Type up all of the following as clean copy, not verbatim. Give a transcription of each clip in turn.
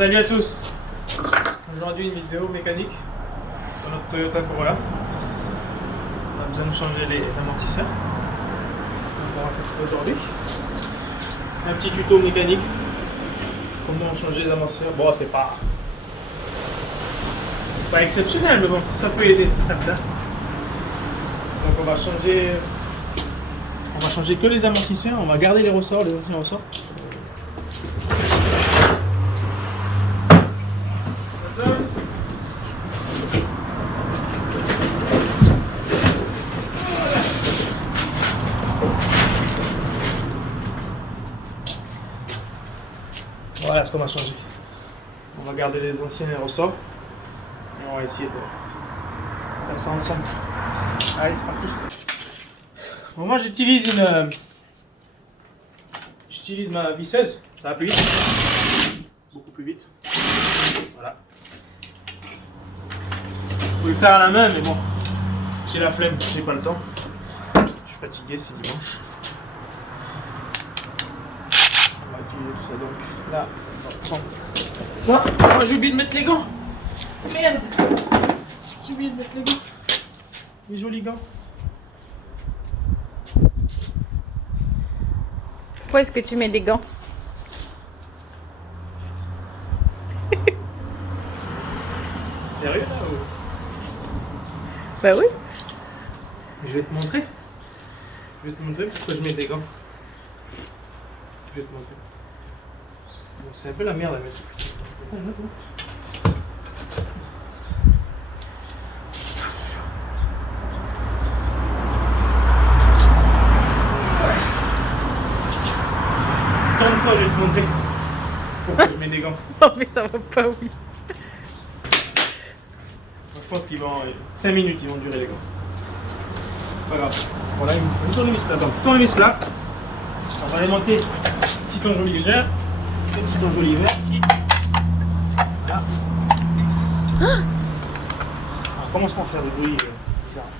Salut à tous. Aujourd'hui une vidéo mécanique sur notre Toyota Corolla. On a besoin de changer les amortisseurs. Donc on va faire ça aujourd'hui. Un petit tuto mécanique. Comment changer les amortisseurs. Bon, c'est pas exceptionnel, mais bon, ça peut aider certains. Donc on va changer que les amortisseurs. On va garder les ressorts, les anciens ressorts. Voilà ce qu'on va changer. On va garder les anciens ressorts et on va essayer de faire ça ensemble. Allez, c'est parti. Bon, moi j'utilise ma visseuse, ça va plus vite, beaucoup plus vite. Voilà. Vous pouvez le faire à la main, mais bon, j'ai la flemme, j'ai pas le temps. Je suis fatigué, c'est dimanche. On va utiliser tout ça donc. Là, on va prendre ça. Oh, j'ai oublié de mettre les gants. Merde. J'ai oublié de mettre les gants. Les jolis gants. Pourquoi est-ce que tu mets des gants? C'est sérieux là ou... Bah oui. Je vais te montrer. Je vais te montrer pourquoi je mets des gants. Je vais te montrer. Bon, c'est un peu la merde à mettre. Tourne-toi, je vais te montrer. Pourquoi je mets des gants. Non mais ça va pas, oui. Je pense qu'ils vont... 5 minutes, ils vont durer les gants. Pas grave. Voilà, il me faut une tournevis plat. Donc, tournevis plat. On va les monter. Petit enjoliveur. Petit enjoliveur ici. Voilà. Alors, commence par faire des bruits bizarres.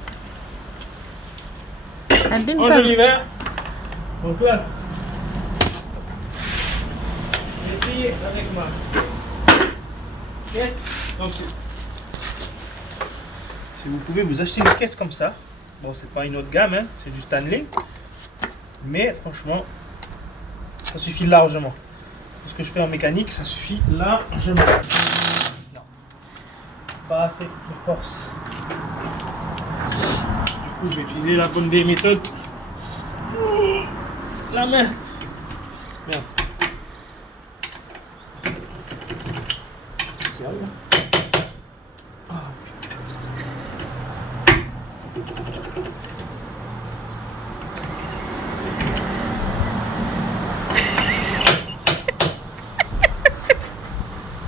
Abîme pas. Enjoliveur. Donc là, je vais essayer avec ma caisse. Donc, si vous pouvez vous acheter une caisse comme ça. Bon, c'est pas une autre gamme, hein, c'est du Stanley. Mais franchement, ça suffit largement. Ce que je fais en mécanique, ça suffit largement. Non. Pas assez de force. Du coup, je vais utiliser la bonne vieille méthode. La main. Merde. Sérieux, hein?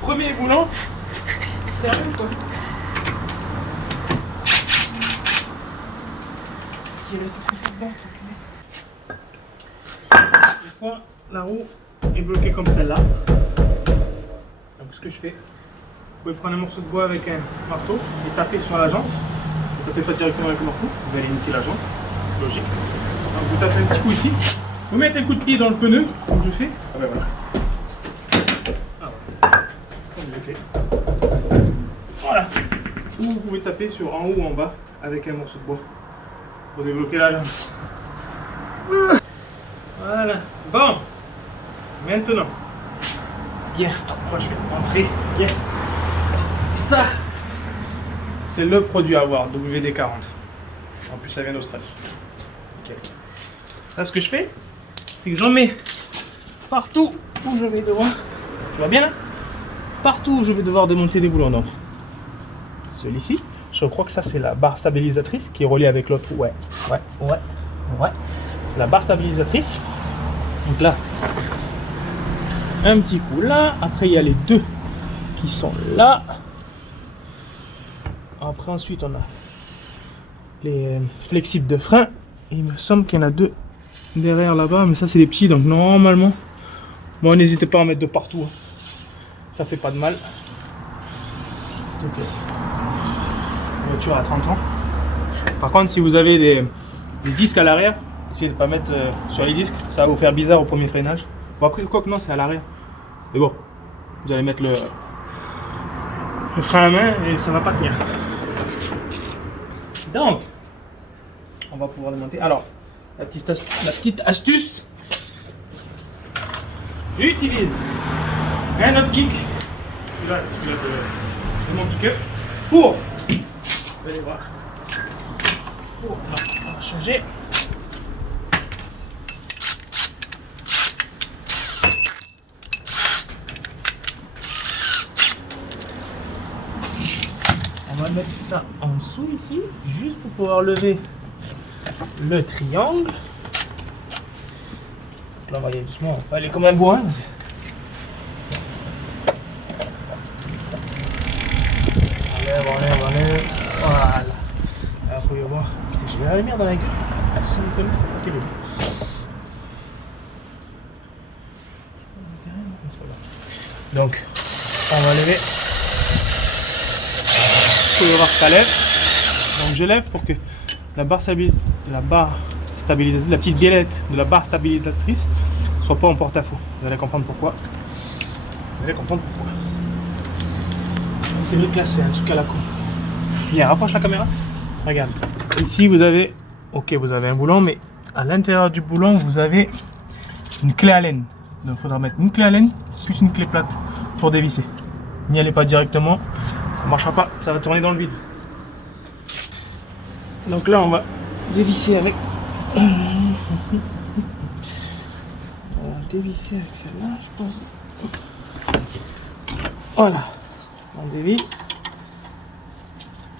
Premier boulon. Sérieux quoi? Tirer cette fesse dedans, s'il te plaît. Une fois la roue est bloquée comme celle-là. Donc ce que je fais, vous pouvez prendre un morceau de bois avec un marteau et taper sur la jante. Vous ne tapez pas directement avec le marteau, vous allez niquer la jante. Logique. Donc vous tapez un petit coup ici. Vous mettez un coup de pied dans le pneu, comme je fais. Ah ben voilà. Voilà. Ou vous pouvez taper sur en haut ou en bas avec un morceau de bois pour débloquer la jambe. Voilà. Bon. Maintenant. Bien. Moi je vais te montrer. Bien. Ça. C'est le produit à avoir. WD-40. En plus ça vient d'Australie. Ok. Là ce que je fais, c'est que j'en mets partout où je vais devoir. Tu vois bien là? Partout où je vais devoir démonter des boulons. Donc, celui-ci, je crois que ça c'est la barre stabilisatrice qui est reliée avec l'autre. Ouais. La barre stabilisatrice. Donc là, un petit coup là. Après, il y a les deux qui sont là. Après, ensuite, on a les flexibles de frein. Et il me semble qu'il y en a deux derrière là-bas, mais ça c'est des petits. Donc normalement, bon, n'hésitez pas à en mettre de partout. Hein. Ça fait pas de mal. La voiture a 30 ans. Par contre, si vous avez des disques à l'arrière, essayez de ne pas mettre sur les disques, ça va vous faire bizarre au premier freinage. Bon, après, quoi que non, c'est à l'arrière. Mais bon, vous allez mettre le frein à main et ça va pas tenir. Donc, on va pouvoir le monter. Alors, la petite astuce, j'utilise un autre kick, celui-là de mon pick-up, pour, vous allez voir, on va changer. On va mettre ça en dessous ici, juste pour pouvoir lever le triangle. Là, on va y aller doucement, on va aller comme un bourrin. Enlève. Voilà. Alors, faut y voir. Putain, j'ai la lumière dans la gueule. Ça me connaît, c'est pas terrible. Donc, on va lever. Faut y voir que ça lève. Donc, je lève pour que la petite biellette de la barre stabilisatrice soit pas en porte-à-faux. Vous allez comprendre pourquoi. C'est mieux placé, un truc à la con. Viens, rapproche la caméra. Regarde. Ici, vous avez un boulon, mais à l'intérieur du boulon, vous avez une clé Allen. Donc, il faudra mettre une clé Allen plus une clé plate pour dévisser. N'y allez pas directement, ça ne marchera pas, ça va tourner dans le vide. Donc là, on va dévisser avec. On va dévisser avec celle-là, je pense. Voilà. On dévisse.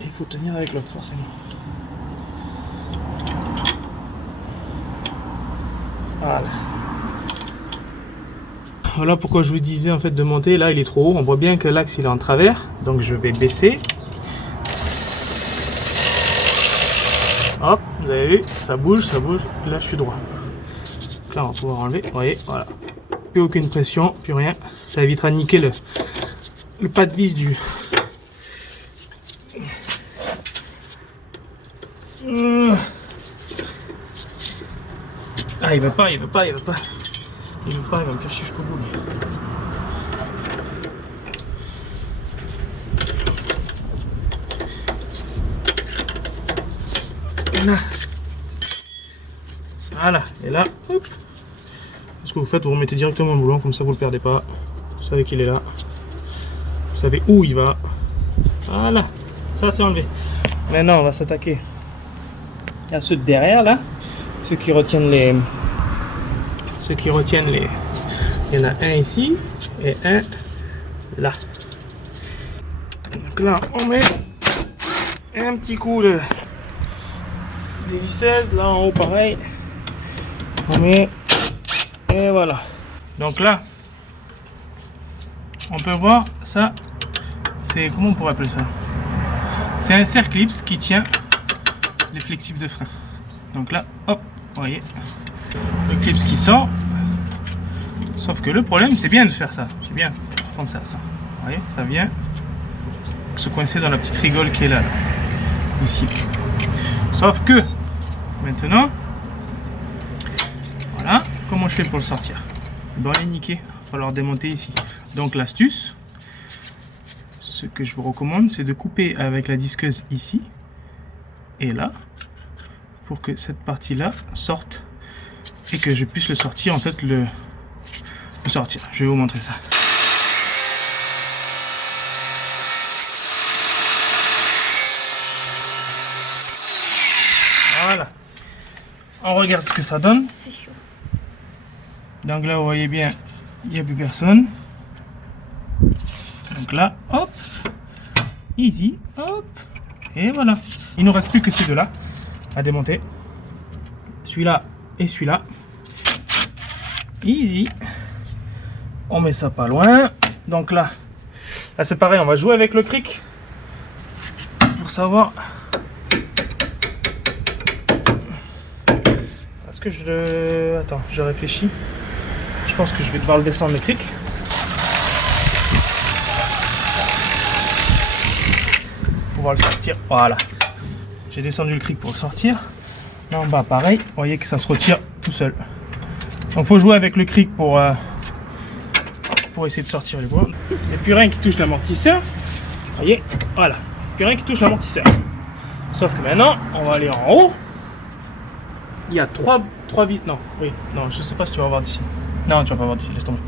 Et il faut tenir avec l'autre, forcément. Voilà. Voilà pourquoi je vous disais en fait de monter. Là, il est trop haut. On voit bien que l'axe il est en travers. Donc je vais baisser. Hop, vous avez vu, ça bouge. Là, je suis droit. Donc là, on va pouvoir enlever. Vous voyez, voilà. Plus aucune pression, plus rien. Ça évitera de niquer le pas de vis du. Ah, il veut pas. Il va me faire chier jusqu'au bout. Là. Voilà, et là, hop. Ce que vous faites, vous remettez directement le boulon, comme ça vous le perdez pas. Vous savez qu'il est là. Vous savez où il va. Voilà, ça c'est enlevé. Maintenant, on va s'attaquer à ceux de derrière là, ceux qui retiennent les. Il y en a un ici et un là. Donc là, on met un petit coup de dévisseuse. Là en haut, pareil. On met et voilà. Donc là, on peut voir ça. C'est comment on pourrait appeler ça? C'est un serre-clips qui tient les flexibles de frein. Donc là, hop, vous voyez, le clips qui sort. Sauf que le problème, c'est bien de faire ça. C'est bien de prendre ça. Vous voyez, ça vient se coincer dans la petite rigole qui est là, ici. Sauf que maintenant, voilà, comment je fais pour le sortir? Bon, il est niqué. Il va falloir démonter ici. Donc l'astuce, ce que je vous recommande, c'est de couper avec la disqueuse ici et là, pour que cette partie-là sorte et que je puisse le sortir, en fait, le sortir. Je vais vous montrer ça. Voilà. On regarde ce que ça donne. Donc là, vous voyez bien, il n'y a plus personne. Donc là, hop, easy, hop, et voilà. Il ne nous reste plus que ces deux-là à démonter. Celui-là et celui-là. Easy. On met ça pas loin. Donc là c'est pareil, on va jouer avec le cric pour savoir. Est-ce que je... Attends, je réfléchis. Je pense que je vais devoir le descendre le cric. Pour pouvoir le sortir. Voilà. J'ai descendu le cric pour le sortir. Là en bas pareil, vous voyez que ça se retire tout seul. Donc faut jouer avec le cric pour pour essayer de sortir le bois. Et puis rien qui touche l'amortisseur. Vous voyez, voilà. Puis rien qui touche l'amortisseur. Sauf que maintenant, on va aller en haut. Il y a trois vis. Non, oui, non, je sais pas si tu vas voir d'ici. Non, tu vas pas voir d'ici, laisse tomber.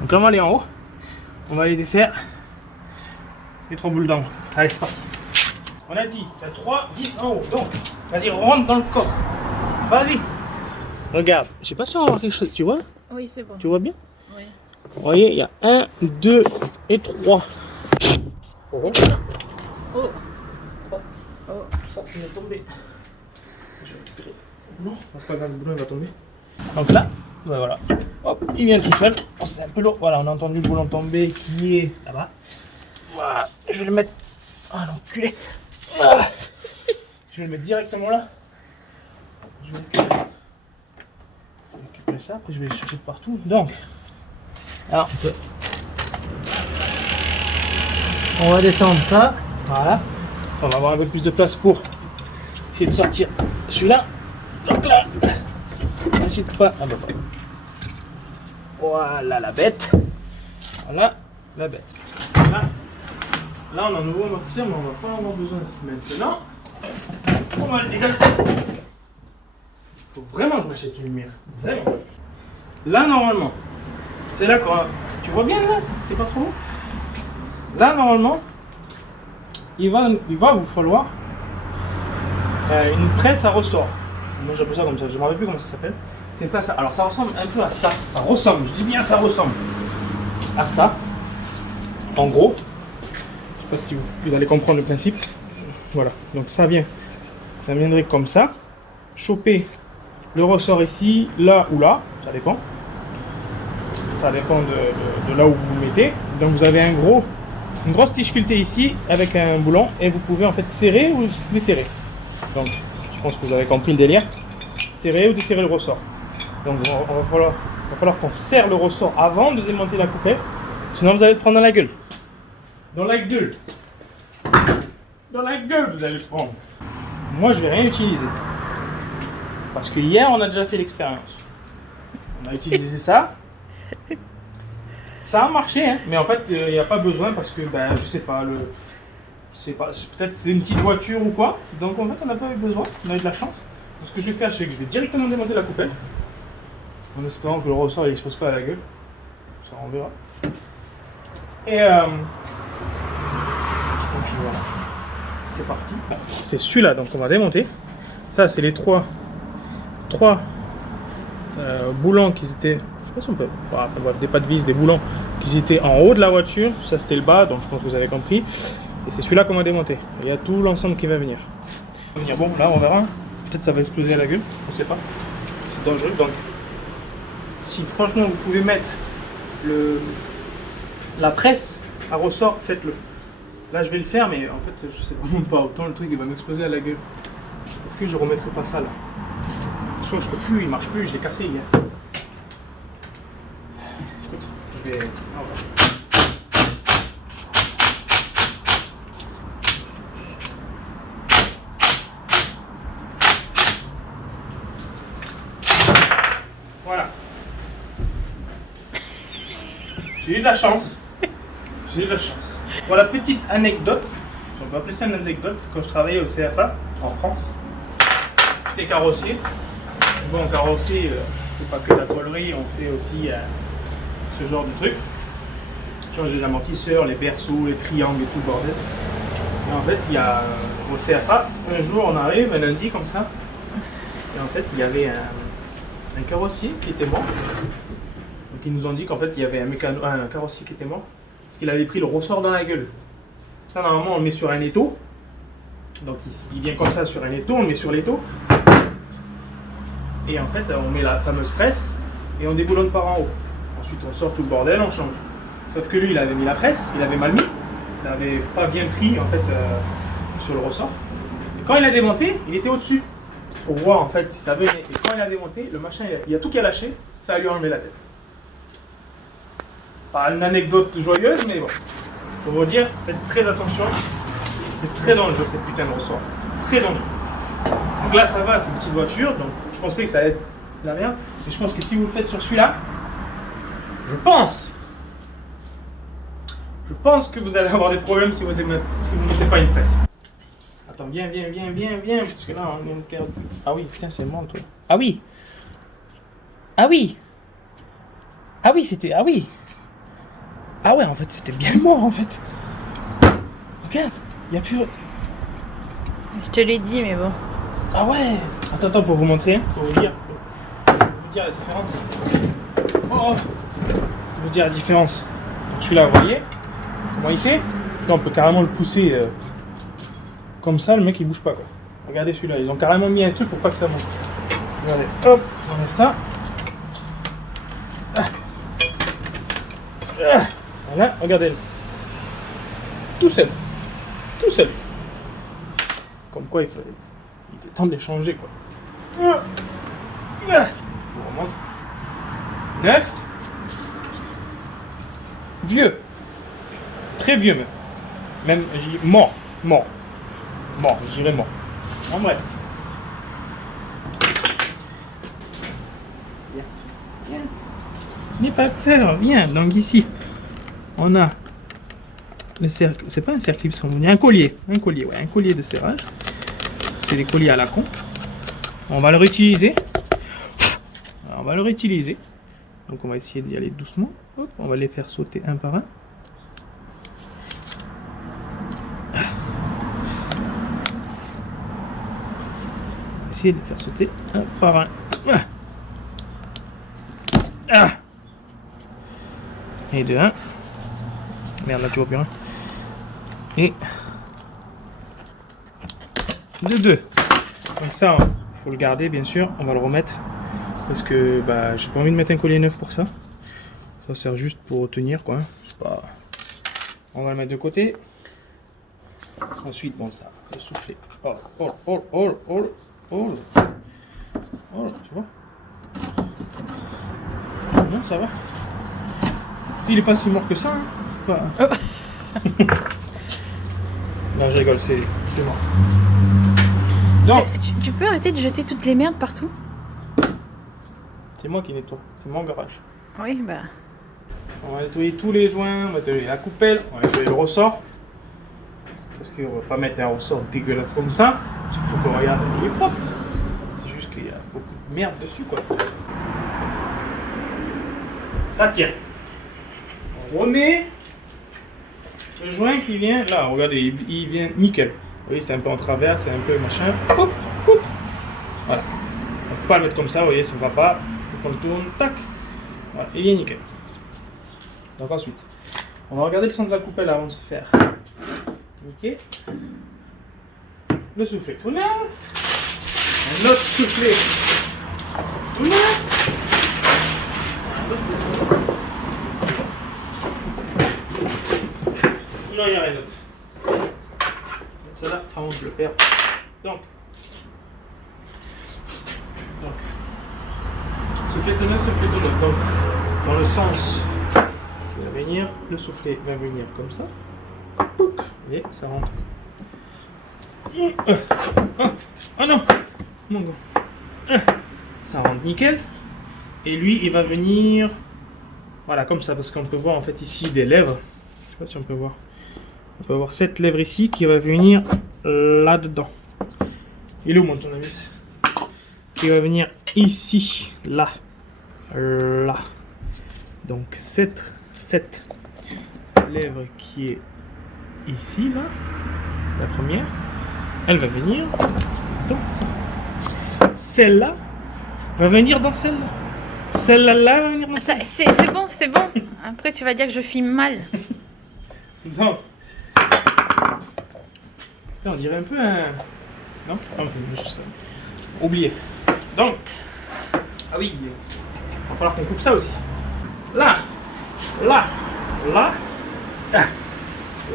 Donc là, on va aller en haut. On va aller défaire les 3 boules d'angle. Allez, c'est parti. On a dit, il y a 3 vis en haut. Donc, vas-y, rentre dans le coffre. Vas-y. Regarde, je sais pas si on va voir quelque chose, tu vois? Oui, c'est bon. Tu vois bien? Oui. Vous voyez, il y a 1, 2 et 3. Oh. Oh. Oh, il va tomber. Je vais récupérer le boulon. C'est pas grave, le boulon il va tomber. Donc là, ben voilà. Hop, il vient tout seul. Oh, c'est un peu lourd. Voilà, on a entendu le boulon tomber qui est là-bas. Voilà, je vais le mettre. Ah, l'enculé. Ah. Je vais le mettre directement là. Je vais récupérer ça. Après, je vais le chercher de partout. Donc, alors, on va descendre ça. Voilà. On va avoir un peu plus de place pour essayer de sortir celui-là. Donc là, on va essayer de faire. Ah, bah, voilà la bête. Voilà la bête. Là on a un nouveau amortisseur, mais on va pas en avoir besoin maintenant. On va le dégager. Faut vraiment que je m'achète une lumière. Vraiment. Là normalement, c'est là quand. Tu vois bien là? T'es pas trop loin? Là normalement, il va vous falloir une presse à ressort. Moi j'appelle ça comme ça, je ne me rappelle plus comment ça s'appelle. C'est une presse à... Alors ça ressemble un peu à ça. Ça ressemble, je dis bien ça ressemble à ça. En gros, je ne sais pas si vous allez comprendre le principe. Voilà, donc ça viendrait comme ça. Choper le ressort ici, là ou là, ça dépend. Ça dépend de là où vous le mettez. Donc vous avez une grosse tige filetée ici avec un boulon et vous pouvez en fait serrer ou desserrer. Donc je pense que vous avez compris le délire. Serrer ou desserrer le ressort. Donc il va falloir qu'on serre le ressort avant de démonter la coupelle. Sinon vous allez le prendre dans la gueule. Dans la gueule. Dans la gueule vous allez le prendre. Moi je vais rien utiliser. Parce que hier on a déjà fait l'expérience. On a utilisé ça. Ça a marché, hein, mais en fait, il n'y a pas besoin parce que, ben, je sais pas, peut-être c'est une petite voiture ou quoi. Donc en fait, on n'a pas eu besoin, on a eu de la chance. Donc, ce que je vais faire, c'est que je vais directement démonter la coupelle. En espérant que le ressort n'explose pas à la gueule. Ça, on verra. Et puis voilà. C'est parti. C'est celui-là, donc on va démonter. Ça, c'est les trois boulons qui étaient... Je sais pas si on peut... Enfin, des pas de vis, des boulons qui étaient en haut de la voiture. Ça, c'était le bas, donc je pense que vous avez compris. Et c'est celui-là qu'on va démonter. Il y a tout l'ensemble qui va venir. Bon, là, on verra. Peut-être ça va exploser à la gueule. On sait pas. C'est dangereux. Donc, si franchement, vous pouvez mettre la presse à ressort, faites-le. Là, je vais le faire, mais en fait, je sais vraiment pas. Autant le truc, il va m'exploser à la gueule. Est-ce que je remettrai pas ça, là? Je peux plus, il marche plus, je l'ai cassé hier. Je vais... Voilà. J'ai eu de la chance. J'ai eu de la chance. Pour la petite anecdote, si on peut appeler ça une anecdote, quand je travaillais au CFA en France, j'étais carrossier. Bon, carrossier, c'est pas que la toilerie, on fait aussi ce genre de trucs. Change les amortisseurs, les berceaux, les triangles et tout le bordel. Et en fait, il y a au CFA, un jour on arrive, un lundi comme ça, et en fait il y avait un carrossier qui était mort. Donc ils nous ont dit qu'en fait il y avait un carrossier qui était mort, parce qu'il avait pris le ressort dans la gueule. Ça normalement on le met sur un étau. Donc il vient comme ça sur un étau, on le met sur l'étau. Et en fait on met la fameuse presse et on déboulonne par en haut. Ensuite on sort tout le bordel, on change. Sauf que lui il avait mis la presse, il avait mal mis. Ça n'avait pas bien pris en fait sur le ressort. Et quand il a démonté, il était au-dessus. Pour voir en fait si ça venait. Et quand il a démonté, le machin, il y a tout qui a lâché, ça a lui enlevé la tête. Pas une anecdote joyeuse, mais bon. Pour vous dire, faites très attention. C'est très dangereux cette putain de ressort. Très dangereux. Donc là ça va, c'est une petite voiture, donc je pensais que ça allait être la merde. Mais je pense que si vous le faites sur celui-là, je pense Je pense que vous allez avoir des problèmes si vous ne mettez pas une presse. Attends, viens, parce que là, on est perdu. Ah oui, putain, c'est mort, toi. Ah oui. Ah oui. Ah oui, c'était... Ah oui. Ah ouais, en fait, c'était bien mort, en fait. Regarde, il n'y a plus... Je te l'ai dit, mais bon. Ah ouais. Attends, pour vous montrer, pour vous dire la différence. Oh. Pour vous dire la différence. Celui-là, vous voyez comment il fait? Là, on peut carrément le pousser comme ça, le mec il bouge pas, quoi. Regardez celui-là, ils ont carrément mis un truc pour pas que ça monte. Regardez, hop, on met ça. Voilà, regardez. Tout seul. Comme quoi il était temps de les changer, quoi. Je vous remonte. 9. Vieux. Très vieux même. Même, mort, je dirais mort. En vrai. Viens. N'aie pas peur, viens. Donc ici, on a le cercle. C'est pas un cercle, il y a un collier. Un collier de serrage. C'est des colliers à la con. On va le réutiliser. Donc on va essayer d'y aller doucement. Hop, on va les faire sauter un par un. De les faire sauter un par un. Et de 1. Merde, là tu vois plus rien. Et de 2. Donc ça, faut le garder bien sûr. On va le remettre parce que bah j'ai pas envie de mettre un collier neuf pour ça. Ça sert juste pour tenir, quoi. C'est pas... On va le mettre de côté. Ensuite, bon, ça, le soufflet. Oh, tu vois? Non, ça va. Il est pas si mort que ça, hein. Pas... Non, je rigole, c'est mort. Donc, tu peux arrêter de jeter toutes les merdes partout? c'est moi qui nettoie, c'est mon garage. Oui, bah... On va nettoyer tous les joints, on va nettoyer la coupelle, on va nettoyer le ressort. Parce qu'on va pas mettre un ressort dégueulasse comme ça. Surtout qu'on regarde, il est propre. C'est juste qu'il y a beaucoup de merde dessus, quoi. Ça tient. On remet le joint qui vient là. Regardez, il vient nickel. Vous voyez, c'est un peu en travers, c'est un peu machin. Hop, hop. Voilà. On peut pas le mettre comme ça, vous voyez, ça ne va pas. Il faut qu'on le tourne, tac. Voilà, il vient nickel. Donc ensuite, on va regarder le centre de la coupelle avant de se faire. Nickel. Le soufflet tout neuf. Un autre soufflet tout neuf. Non, il n'y a rien d'autre. Ça là, avant de le perdre. Donc, soufflet tout neuf. Donc, dans le sens qui va venir, le soufflet va venir comme ça. Et ça rentre. Oh non, mon gars. Ça rentre nickel. Et lui, il va venir, voilà, comme ça, parce qu'on peut voir en fait ici des lèvres. Je sais pas si on peut voir. On peut voir cette lèvre ici qui va venir là-dedans. Il est où mon tournevis? Qui va venir ici, là, là. Donc cette lèvre qui est ici, là, la première, elle va venir dans ça. Celle-là va venir dans celle-là. Celle-là va venir dans ça. C'est bon, c'est bon. Après, tu vas dire que je filme mal. Non. Putain, on dirait un peu un... Non, je sais. Oublié. Donc. Ah oui, il va falloir qu'on coupe ça aussi. Là. Là. Là.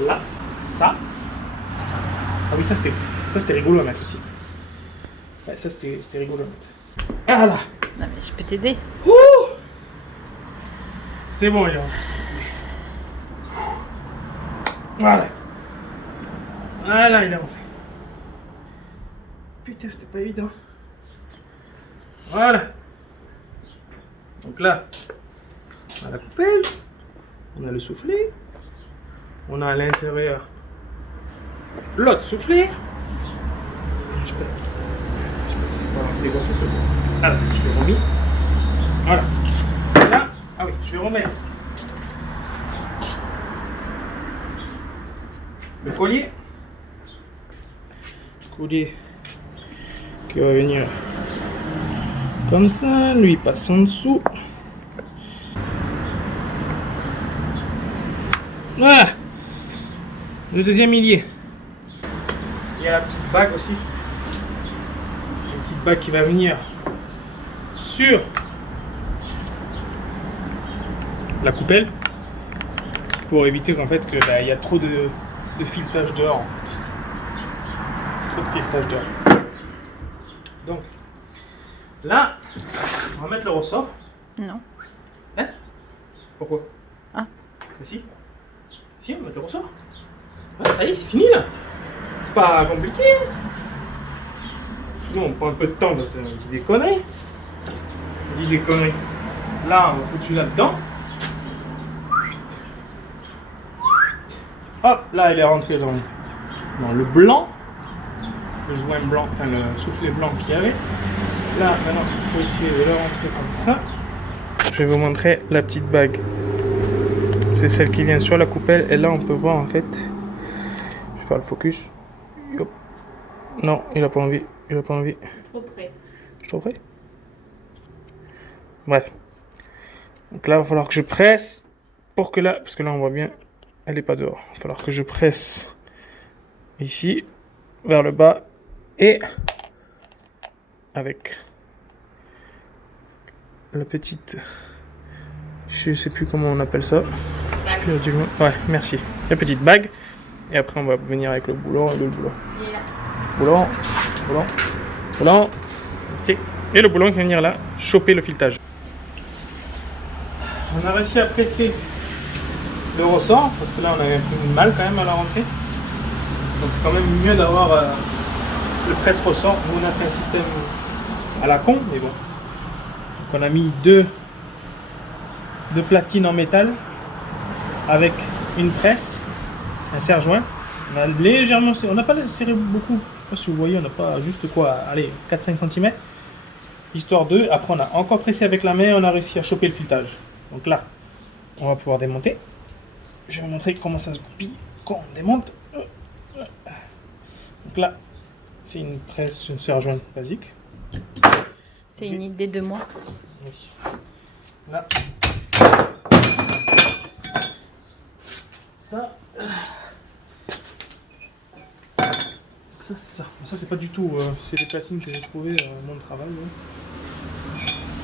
Là. Ça. Ah oui, ça c'était rigolo à mettre aussi. Ouais, ça c'était rigolo à mettre. Ah là. Non mais je peux t'aider. C'est bon, il est rentré. Voilà. Voilà, il est rentré. Putain, c'était pas évident. Voilà. Donc là, on a la coupelle, on a le soufflet, On a à l'intérieur l'autre soufflet. Je peux laisser pas rentrer l'autre soufflet. Alors, je l'ai remis. Voilà. Là, ah oui, je vais remettre le collier. Collier qui va venir comme ça. Lui passe en dessous. Voilà. Le deuxième millier. Il y a la petite bague aussi. Une petite bague qui va venir sur la coupelle pour éviter qu'en fait il y a trop de filetage dehors en fait. Trop de filetage dehors. Donc là, on va mettre le ressort. Non. Hein? Pourquoi? Ah. Si. Si, on va mettre le ressort. Ah, ça y est, c'est fini là. C'est pas compliqué. Sinon, on prend un peu de temps parce qu'on dit des conneries. On dit des conneries. Là, on va foutre là-dedans. Hop, là, elle est rentrée dans le blanc. Le joint blanc, enfin le soufflet blanc qu'il y avait. Là, maintenant, il faut essayer de le rentrer comme ça. Je vais vous montrer la petite bague. C'est celle qui vient sur la coupelle. Et là, on peut voir en fait. Je vais faire le focus. Hop. Non, il a pas envie. Il a pas envie. Trop près. Je suis trop près. Bref. Donc là, il va falloir que je presse pour que là, parce que là, on voit bien, elle n'est pas dehors. Il va falloir que je presse ici, vers le bas, et avec la petite, je sais plus comment on appelle ça. Je sais plus du coup. Ouais, merci. La petite bague. Et après, on va venir avec le boulon et le boulon. Il est là. Boulon, boulon, boulon. Tiens. Et le boulon qui va venir là, choper le filetage. On a réussi à presser le ressort, parce que là on avait un peu de mal quand même à la rentrée. Donc c'est quand même mieux d'avoir le presse-ressort. Nous on a fait un système à la con, mais bon. Donc on a mis deux platines en métal avec une presse, un serre-joint. On a légèrement, on n'a pas serré beaucoup. Je sais pas si vous voyez, on n'a pas juste quoi, allez, 4-5 cm. Histoire de, après on a encore pressé avec la main, on a réussi à choper le filetage. Donc là, on va pouvoir démonter. Je vais vous montrer comment ça se goupille quand on démonte. Donc là, c'est une presse, une serre-joint basique. C'est une idée de moi. Oui. Là. Ça. Ça, c'est ça. Ça, c'est pas du tout. C'est des platines que j'ai trouvées au monde de travail.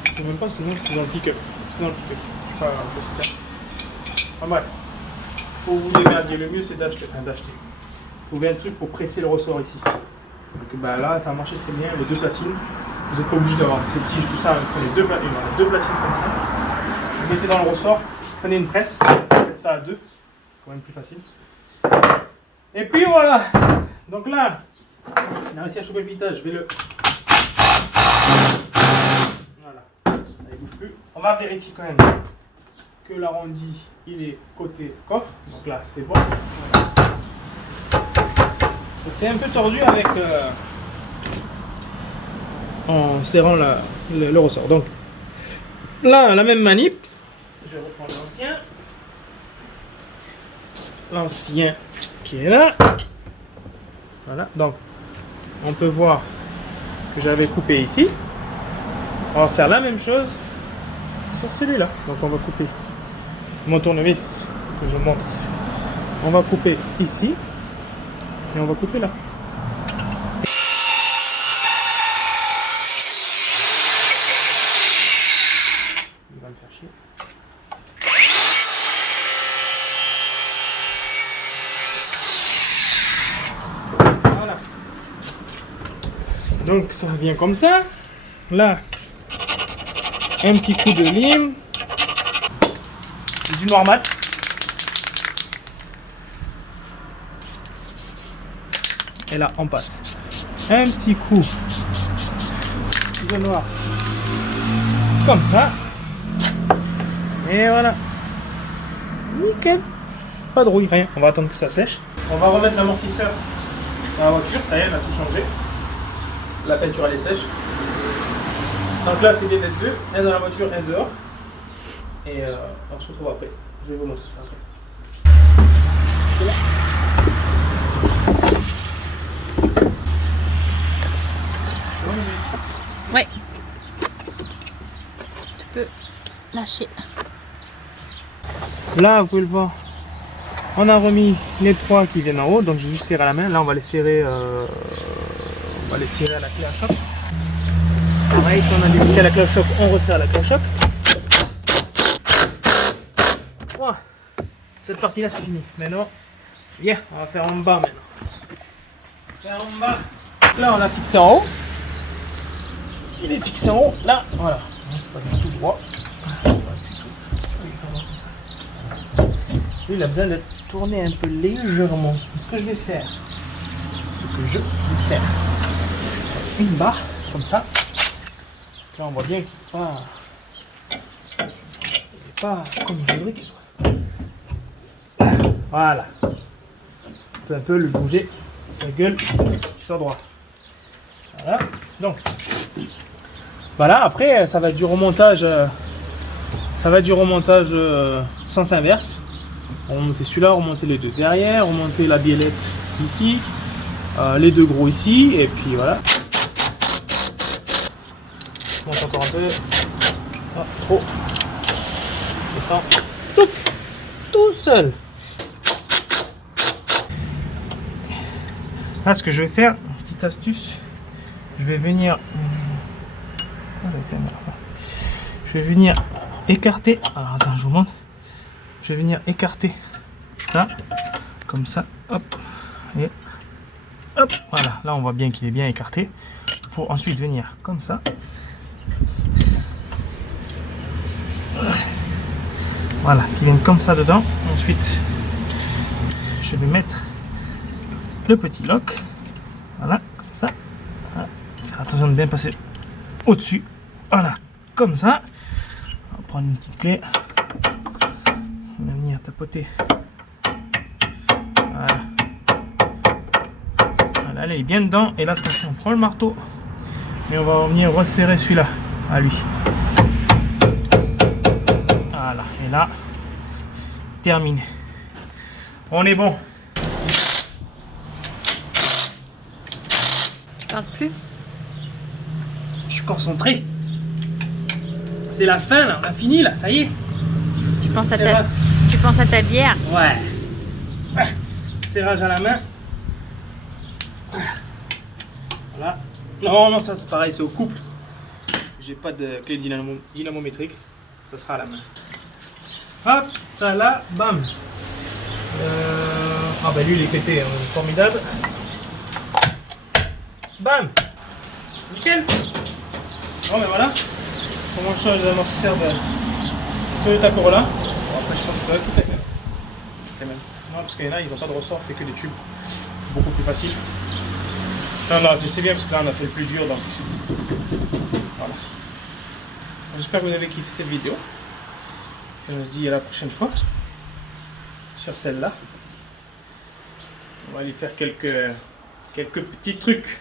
Je sais même pas, sinon c'est dans le pick-up. C'est dans le pick-up. Je sais pas si c'est ça. Enfin bref. Pour vous démerdiez, le mieux c'est d'acheter. Enfin, d'acheter. Trouver un truc pour presser le ressort ici. Donc bah là, ça a marché très bien. Les deux platines. Vous n'êtes pas obligé d'avoir ces tiges, tout ça. Vous prenez deux platines comme ça. Vous mettez dans le ressort. Prenez une presse. Faites ça à deux. Quand même plus facile. Et puis voilà. Donc là, on a réussi à choper le filetage. Je vais le. Voilà. Il bouge plus. On va vérifier quand même que l'arrondi il est côté coffre. Donc là, c'est bon. C'est un peu tordu avec en serrant le ressort. Donc là, la même manip. Je reprends l'ancien. L'ancien qui est là. Voilà. Donc on peut voir que j'avais coupé ici. On va faire la même chose sur celui-là. Donc on va couper mon tournevis que je montre. On va couper ici et on va couper là. Il va me faire chier. Voilà. Donc ça vient comme ça. Là, un petit coup de lime. Du noir mat. Et là, on passe. Un petit coup de noir. Comme ça. Et voilà. Nickel. pas de rouille, rien. On va attendre que ça sèche. On va remettre l'amortisseur dans la voiture. Ça y est, on a tout changé. La peinture elle est sèche. Donc là c'est des LED 2, un dans la voiture, un dehors. Et on se retrouve après. Je vais vous montrer ça après. Ouais. Tu peux lâcher. Là vous pouvez le voir. On a remis les 3 qui viennent en haut, donc j'ai juste serré à la main. Là on va les serrer, à la clé à choc. Pareil, si on a dévissé à la clé à choc, on resserre la clé à choc. Voilà. Cette partie là c'est fini. Maintenant, yeah, on va faire en bas maintenant. Faire en bas. Là on l'a fixé en haut. Il est fixé en haut. Là, voilà. C'est pas du tout droit. Lui, il a besoin d'être tourné un peu légèrement. Ce que je vais faire, une barre comme ça. Là, on voit bien qu'il n'est pas comme je voudrais qu'il soit. Voilà. On peut un peu le bouger, sa gueule, qu'il soit droit. Voilà. Donc, voilà. Après, ça va être du remontage. Sens inverse. On va remonter celui-là, remonter les deux derrière, remonter la biellette ici, les deux gros ici, et puis voilà. Je monte encore un peu. Oh, trop. Descend. Touc. Tout seul. Là, ce que je vais faire, petite astuce, je vais venir écarter. Alors, attends, je vous montre. Je vais venir écarter ça, comme ça, hop, et hop, voilà. Là, on voit bien qu'il est bien écarté. Pour ensuite venir comme ça. Voilà, qui viennent comme ça dedans. Ensuite, je vais mettre le petit lock. Voilà, comme ça. Voilà. Faire attention de bien passer au-dessus. Voilà, comme ça. On va prendre une petite clé. On va venir tapoter. Voilà. Voilà, là il est bien dedans. Et là, ce qu'on fait, on prend le marteau. Et on va venir resserrer celui-là à lui. Voilà. Et là, terminé. On est bon. Tu parles plus? Je suis concentré. C'est la fin là. On a fini là. Ça y est. Tu penses à ta bière? Ouais. Serrage à la main. Voilà. Normalement ça c'est pareil, c'est au couple. J'ai pas de clé dynamométrique. Ça sera à la main. Hop, ça là, bam. Ah bah lui il est pété, hein, formidable. Bam. Nickel. Bon ben voilà. Comment on change les amortisseurs de Toyota Corolla. Bon, après je pense que ça va être tout à fait. Non, parce qu'il y en a, ils n'ont pas de ressort, c'est que des tubes. Beaucoup plus facile. Là, on a fait, c'est bien parce que là, on a fait le plus dur. Donc voilà. J'espère que vous avez kiffé cette vidéo. Et on se dit à la prochaine fois. Sur celle-là. On va aller faire quelques petits trucs.